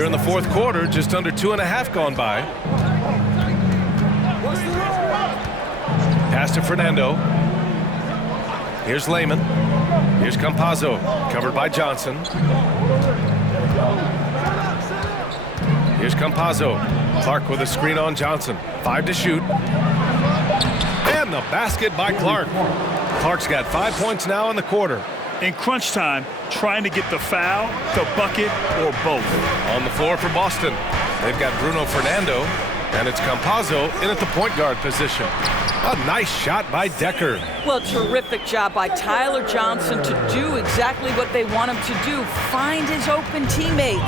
Here in the fourth quarter, just under 2.5 gone by. Pass to Fernando. Here's Lehman. Here's Campazzo, covered by Johnson. Here's Campazzo. Clark with a screen on Johnson. 5 to shoot. And the basket by Clark. Clark's got 5 points now in the quarter. In crunch time, trying to get the foul, the bucket, or both. On the floor for Boston, they've got Bruno Fernando, and it's Campazzo in at the point guard position. A nice shot by Decker. Well, terrific job by Tyler Johnson to do exactly what they want him to do, find his open teammates.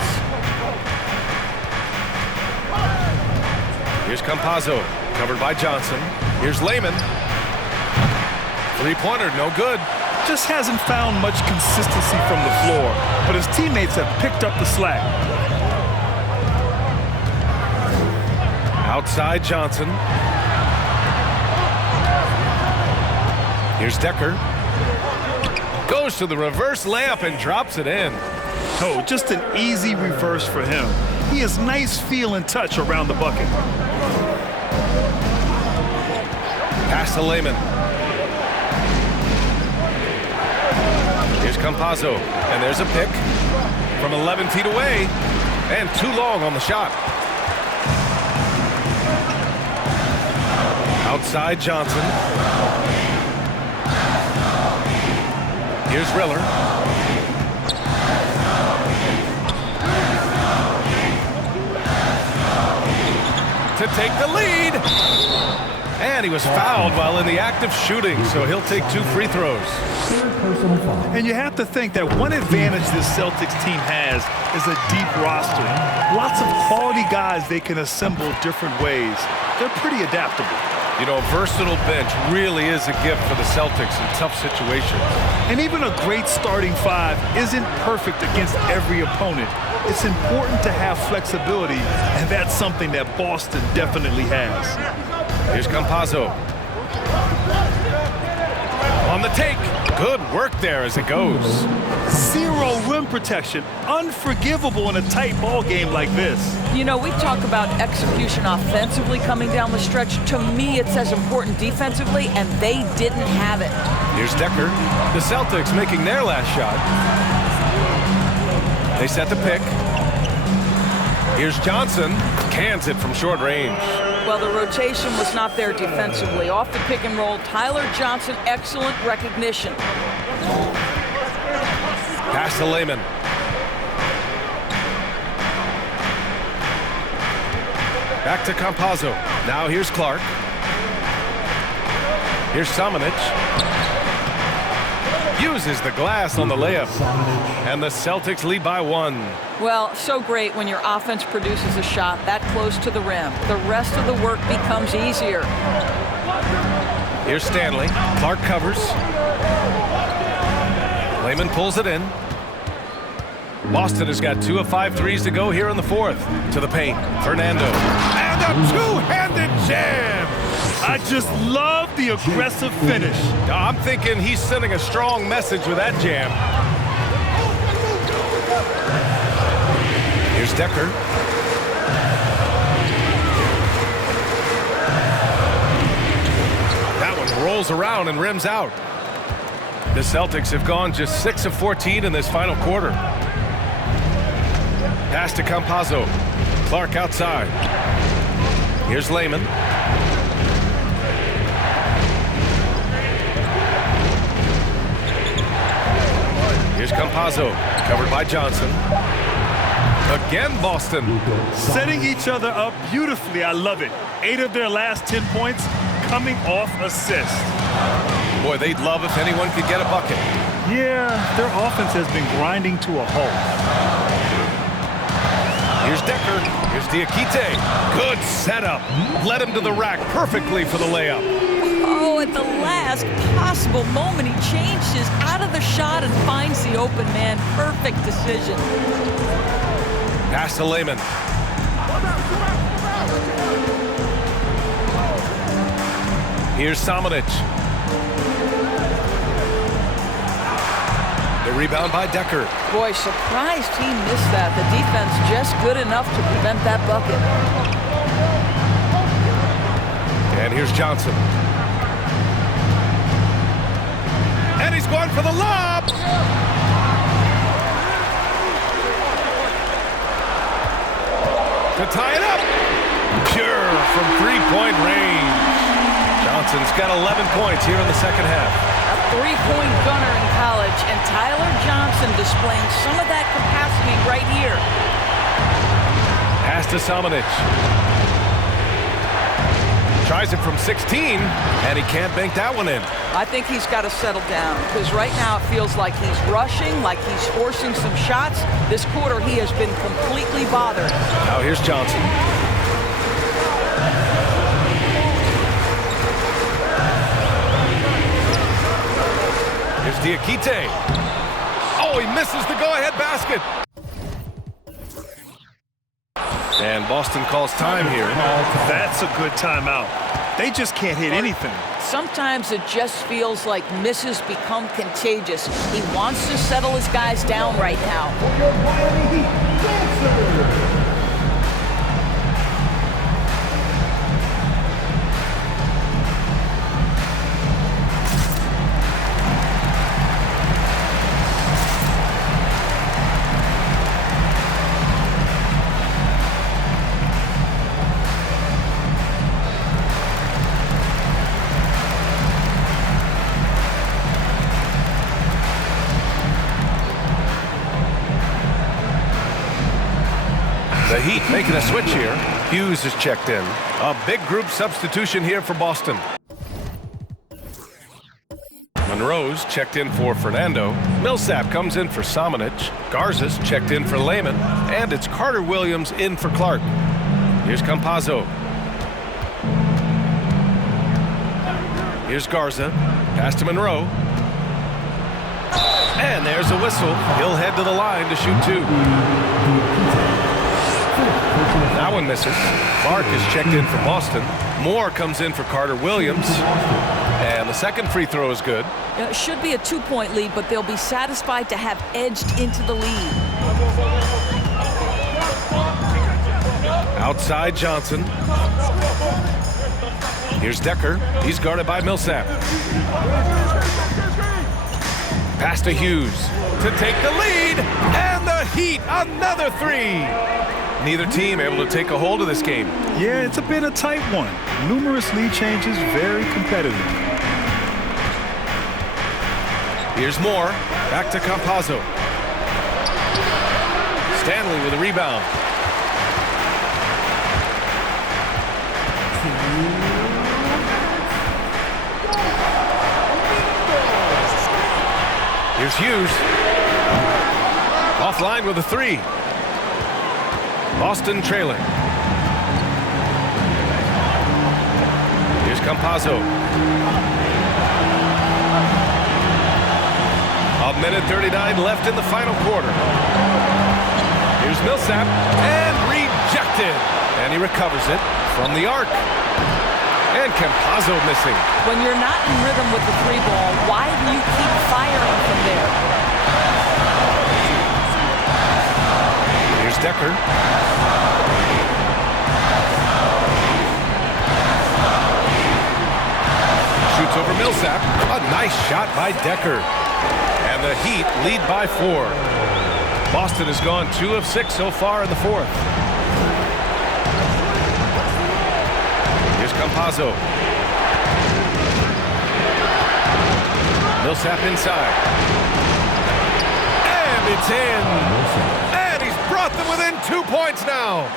Here's Campazzo, covered by Johnson. Here's Lehman. Three-pointer, no good. Just hasn't found much consistency from the floor, but his teammates have picked up the slack. Outside Johnson. Here's Decker. Goes to the reverse layup and drops it in. Oh, just an easy reverse for him. He has nice feel and touch around the bucket. Pass to Lehman. Here's Campazzo, and there's a pick from 11 feet away, and too long on the shot. Outside Johnson. Here's Riller. To take the lead. And he was fouled while in the act of shooting, so he'll take 2 free throws. And you have to think that one advantage this Celtics team has is a deep roster. Lots of quality guys they can assemble different ways. They're pretty adaptable. You know, a versatile bench really is a gift for the Celtics in tough situations. And even a great starting 5 isn't perfect against every opponent. It's important to have flexibility, and that's something that Boston definitely has. Here's Campazzo. On the take. Good work there as it goes. Zero rim protection. Unforgivable in a tight ball game like this. You know, we talk about execution offensively coming down the stretch. To me, it's as important defensively, and they didn't have it. Here's Decker. The Celtics making their last shot. They set the pick. Here's Johnson. Cans it from short range. Well, the rotation was not there defensively. Off the pick and roll, Tyler Johnson, excellent recognition. Pass to Lehman. Back to Campazzo. Now here's Clark. Here's Samanic. Uses the glass on the layup. And the Celtics lead by 1. Well, so great when your offense produces a shot that close to the rim. The rest of the work becomes easier. Here's Stanley. Clark covers. Lehman pulls it in. Boston has got 2 of 5 threes to go here in the fourth. To the paint. Fernando. And a two-handed jam. I just love the aggressive finish. I'm thinking he's sending a strong message with that jam. Here's Decker. That one rolls around and rims out. The Celtics have gone just 6 of 14 in this final quarter. Pass to Campazzo. Clark outside. Here's Lehman. Here's Campazzo, covered by Johnson. Again, Boston. Setting each other up beautifully. I love it. 8 of their last 10 points coming off assists. Boy, they'd love if anyone could get a bucket. Yeah, their offense has been grinding to a halt. Here's Decker. Here's Diakite. Good setup. Led him to the rack perfectly for the layup. Oh, at the last possible moment, he changes out of the shot and finds the open man. Perfect decision. Pass to Lehman. Here's Samanic. The rebound by Decker. Boy, surprised he missed that. The defense just good enough to prevent that bucket. And here's Johnson. And he's going for the lob. To tie it up. Pure from three-point range. Johnson's got 11 points here in the second half. A three-point gunner in college, and Tyler Johnson displaying some of that capacity right here. Pass to Samanic. Tries it from 16, and he can't bank that one in. I think he's got to settle down, because right now it feels like he's rushing, like he's forcing some shots. This quarter he has been completely bothered. Now here's Johnson. Here's Diakite. Oh, he misses the go-ahead basket. And Boston calls time here. That's a good timeout. They just can't hit anything. Sometimes it just feels like misses become contagious. He wants to settle his guys down right now. The Heat making a switch here. Hughes is checked in. A big group substitution here for Boston. Monroe's checked in for Fernando. Millsap comes in for Samanic. Garza's checked in for Lehman. And it's Carter Williams in for Clark. Here's Campazzo. Here's Garza. Pass to Monroe. And there's a whistle. He'll head to the line to shoot two. That one misses. Clark is checked in for Boston. Moore comes in for Carter Williams. And the second free throw is good. It should be a two-point lead, but they'll be satisfied to have edged into the lead. Outside Johnson. Here's Decker. He's guarded by Millsap. Pass to Hughes to take the lead. And the Heat, another three. Neither team able to take a hold of this game. Yeah, it's been a tight one. Numerous lead changes, very competitive. Here's Moore. Back to Campazzo. Stanley with a rebound. Here's Hughes. Offline with a three. Boston trailing. Here's Campazzo. A minute 39 left in the final quarter. Here's Millsap, and rejected. And he recovers it from the arc. And Campazzo missing. When you're not in rhythm with the three ball, why do you keep firing from there? Here's Decker. Shoots over Millsap. A nice shot by Decker. And the Heat lead by 4. Boston has gone 2 of 6 so far in the fourth. Here's Campazzo. Millsap inside. And it's in. And he's brought them within 2 points now.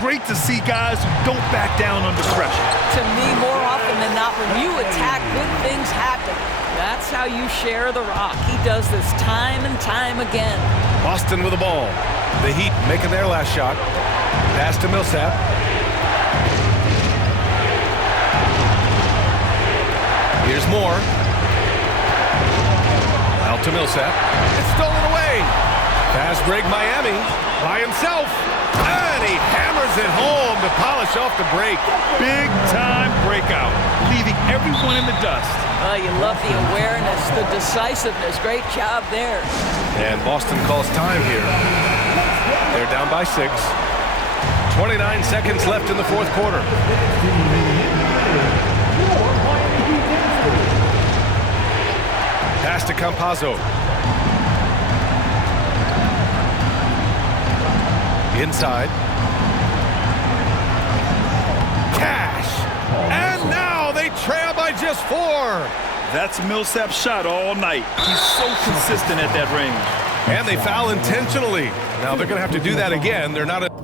Great to see guys who don't back down under pressure. To me, more often than not, when you attack, good things happen. That's how you share the rock. He does this time and time again. Boston with the ball. The Heat making their last shot. Pass to Millsap. Here's Moore. Out to Millsap. It's stolen away. Fast break Miami by himself. And And he hammers it home to polish off the break. Big time breakout, leaving everyone in the dust. Oh, you love the awareness, the decisiveness. Great job there. And Boston calls time here. They're down by 6. 29 seconds left in the fourth quarter. Pass to Campazzo. Inside. Cash. And now they trail by just 4. That's Millsap's shot all night. He's so consistent at that range. And they foul intentionally. Now they're going to have to do that again. They're not...